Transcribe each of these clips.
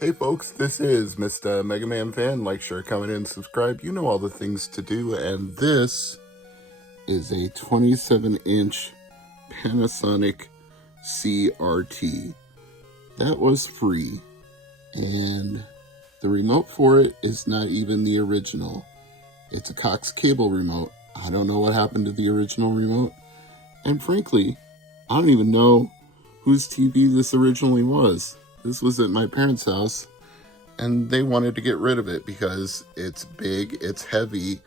Hey folks, this is Mr. MegaManFan. Like, share, comment, and subscribe. You know all the things to do. And this is a 27-inch Panasonic CRT. That was free. And the remote for it is not even the original. It's a Cox cable remote. I don't know what happened to the original remote. And frankly, I don't even know whose TV this originally was. This was at my parents' house, and they wanted to get rid of it because it's big, it's heavy,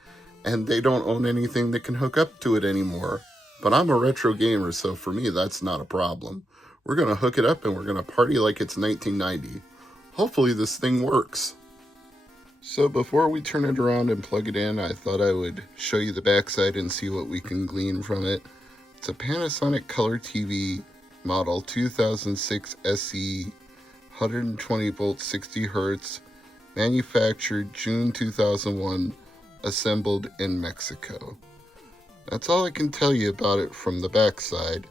and they don't own anything that can hook up to it anymore. But I'm a retro gamer, so for me, that's not a problem. We're going to hook it up and we're going to party like it's 1990. Hopefully this thing works. So before we turn it around and plug it in, I thought I would show you the backside and see what we can glean from it. It's a Panasonic Color TV model 2006 SE, 120 volts, 60 hertz, manufactured June 2001, assembled in Mexico. That's all I can tell you about it from the backside,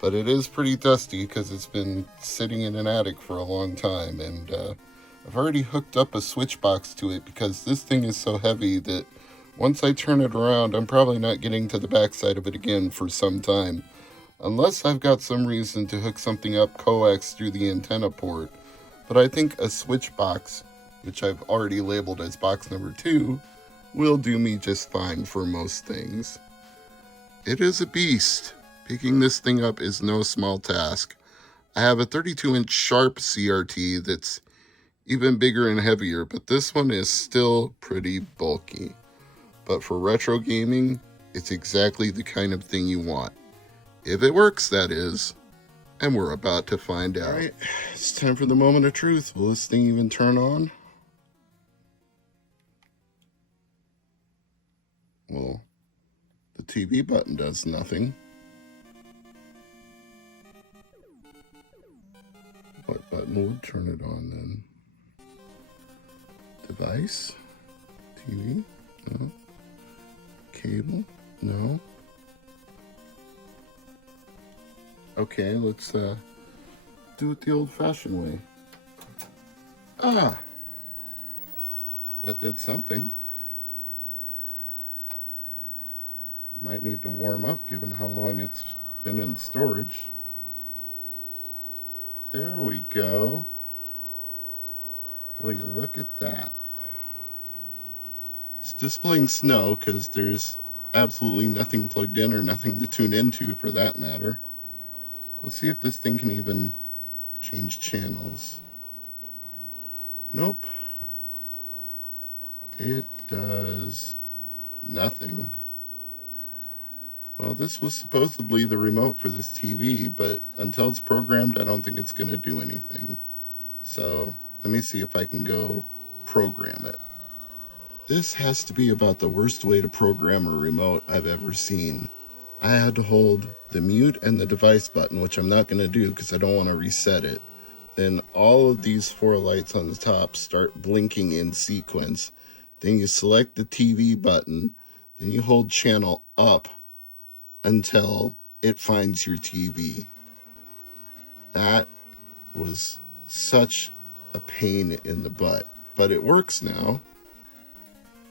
but it is pretty dusty because it's been sitting in an attic for a long time, and I've already hooked up a switch box to it because this thing is so heavy that once I turn it around, I'm probably not getting to the backside of it again for some time. Unless I've got some reason to hook something up coax through the antenna port. But I think a switch box, which I've already labeled as box number 2, will do me just fine for most things. It is a beast. Picking this thing up is no small task. I have a 32-inch Sharp CRT that's even bigger and heavier, but this one is still pretty bulky. But for retro gaming, it's exactly the kind of thing you want. If it works, that is. And we're about to find out. Alright, it's time for the moment of truth. Will this thing even turn on? Well, the TV button does nothing. What button would turn it on then? Device? TV? No. Cable? No. Okay, let's do it the old-fashioned way. Ah! That did something. It might need to warm up given how long it's been in storage. There we go. Will you look at that? It's displaying snow because there's absolutely nothing plugged in or nothing to tune into for that matter. Let's see if this thing can even change channels. Nope. It does nothing. Well, this was supposedly the remote for this TV, but until it's programmed, I don't think it's going to do anything. So, let me see if I can go program it. This has to be about the worst way to program a remote I've ever seen. I had to hold the mute and the device button, which I'm not going to do because I don't want to reset it. Then all of these 4 lights on the top start blinking in sequence. Then you select the TV button. Then you hold channel up until it finds your TV. That was such a pain in the butt. But it works now.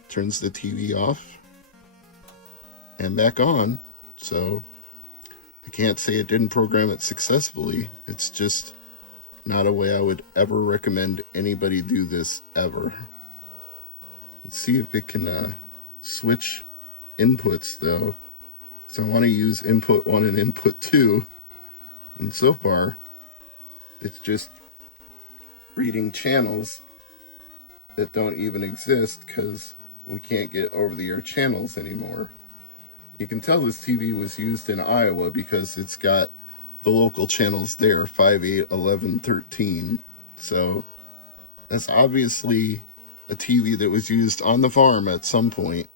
Turns the TV off and back on. So, I can't say it didn't program it successfully. It's just not a way I would ever recommend anybody do this ever. Let's see if it can switch inputs though. Because I want to use input 1 and input 2. And so far, it's just reading channels that don't even exist because we can't get over-the-air channels anymore. You can tell this TV was used in Iowa because it's got the local channels there, 5, 8, 11, 13. So that's obviously a TV that was used on the farm at some point.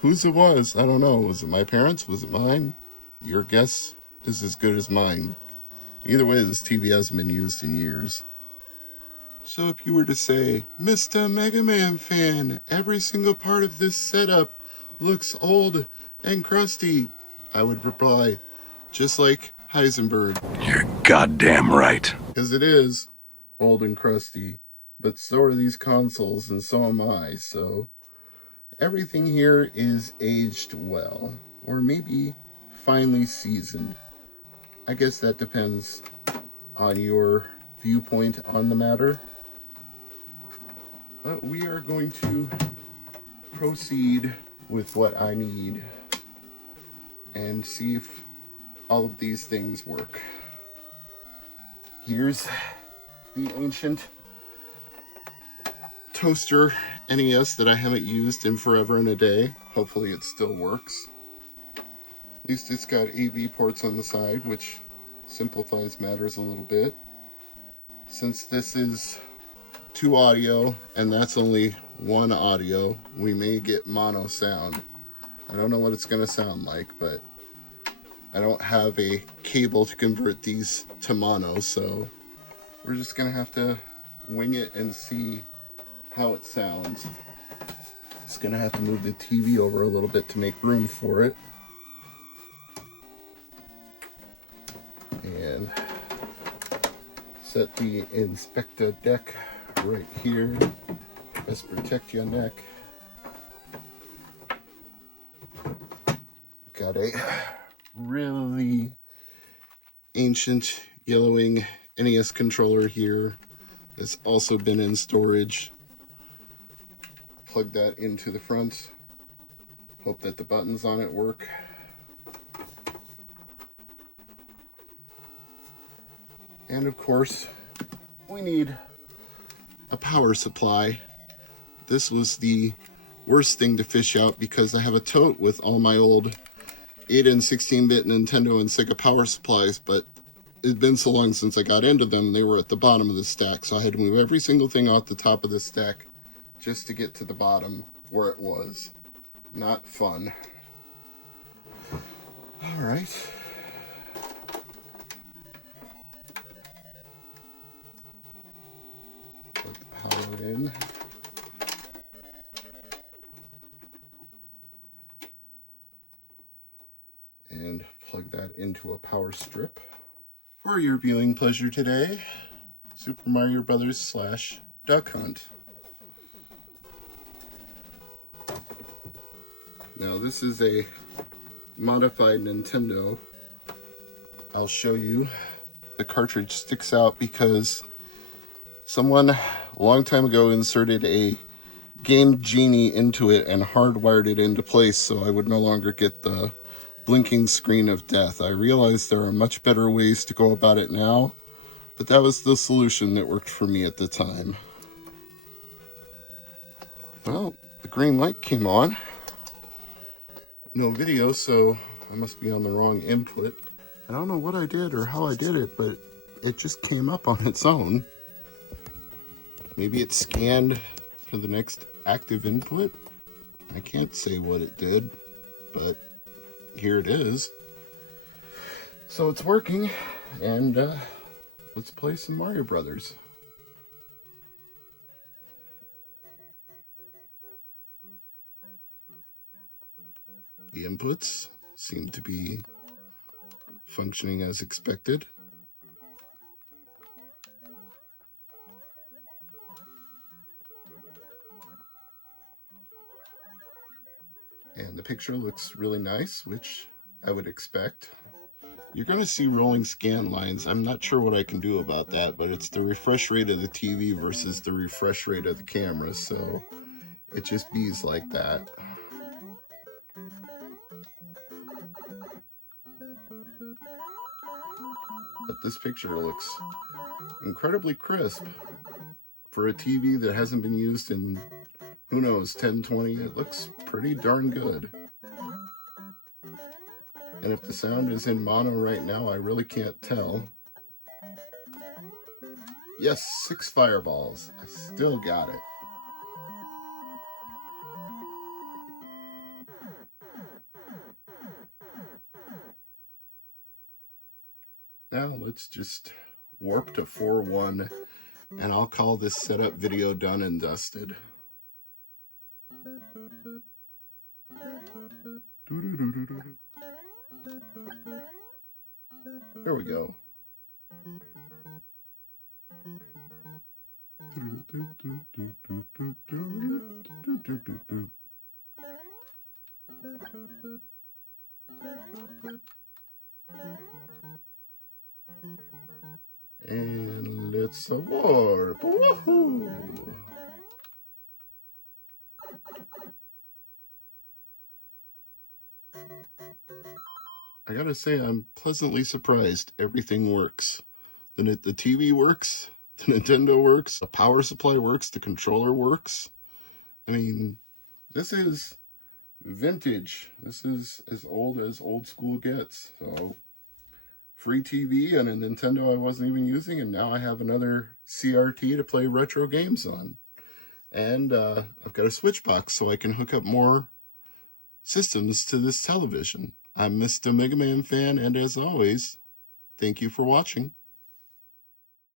Whose it was, I don't know. Was it my parents? Was it mine? Your guess is as good as mine. Either way, this TV hasn't been used in years. So if you were to say, Mr. MegaManFan, every single part of this setup looks old and crusty, I would reply, just like Heisenberg. You're goddamn right. Because it is, old and crusty, but so are these consoles and so am I, so everything here is aged well, or maybe finely seasoned. I guess that depends on your viewpoint on the matter. But we are going to proceed with what I need and see if all of these things work. Here's the ancient toaster NES that I haven't used in forever and a day. Hopefully it still works. At least it's got AV ports on the side, which simplifies matters a little bit. Since this is 2 audio and that's only 1 audio, we may get mono sound. I don't know what it's going to sound like, but I don't have a cable to convert these to mono, so we're just going to have to wing it and see how it sounds. It's going to have to move the TV over a little bit to make room for it. And set the inspector deck right here. Best protect your neck. Got a really ancient yellowing NES controller here. It's also been in storage. Plug that into the front. Hope that the buttons on it work. And of course, we need a power supply. This was the worst thing to fish out because I have a tote with all my old 8 and 16-bit Nintendo and Sega power supplies, but it had been so long since I got into them, they were at the bottom of the stack, so I had to move every single thing off the top of the stack just to get to the bottom where it was. Not fun. All right. Put the power in. And plug that into a power strip. For your viewing pleasure today, Super Mario Brothers / Duck Hunt. Now this is a modified Nintendo. I'll show you. The cartridge sticks out because someone a long time ago inserted a Game Genie into it and hardwired it into place so I would no longer get the blinking screen of death. I realize there are much better ways to go about it now, but that was the solution that worked for me at the time. Well, the green light came on. No video, so I must be on the wrong input. I don't know what I did or how I did it, but it just came up on its own. Maybe it scanned for the next active input? I can't say what it did, but here it is. So it's working, and let's play some Mario Brothers. The inputs seem to be functioning as expected. And the picture looks really nice, which I would expect. You're going to see rolling scan lines. I'm not sure what I can do about that, but it's the refresh rate of the TV versus the refresh rate of the camera, so it just bees like that. But this picture looks incredibly crisp. For a TV that hasn't been used in, who knows, 10, 20, it looks pretty darn good. And if the sound is in mono right now, I really can't tell. Yes, 6 fireballs. I still got it. Now let's just warp to 4.1, and I'll call this setup video done and dusted. There we go. And let's warp. Woohoo! I gotta say, I'm pleasantly surprised. Everything works. The TV works, the Nintendo works, the power supply works, the controller works. I mean, this is vintage. This is as old school gets. So, free TV and a Nintendo I wasn't even using, and now I have another CRT to play retro games on. And I've got a switch box so I can hook up more systems to this television. I'm Mr. Mega Man Fan, and as always, thank you for watching.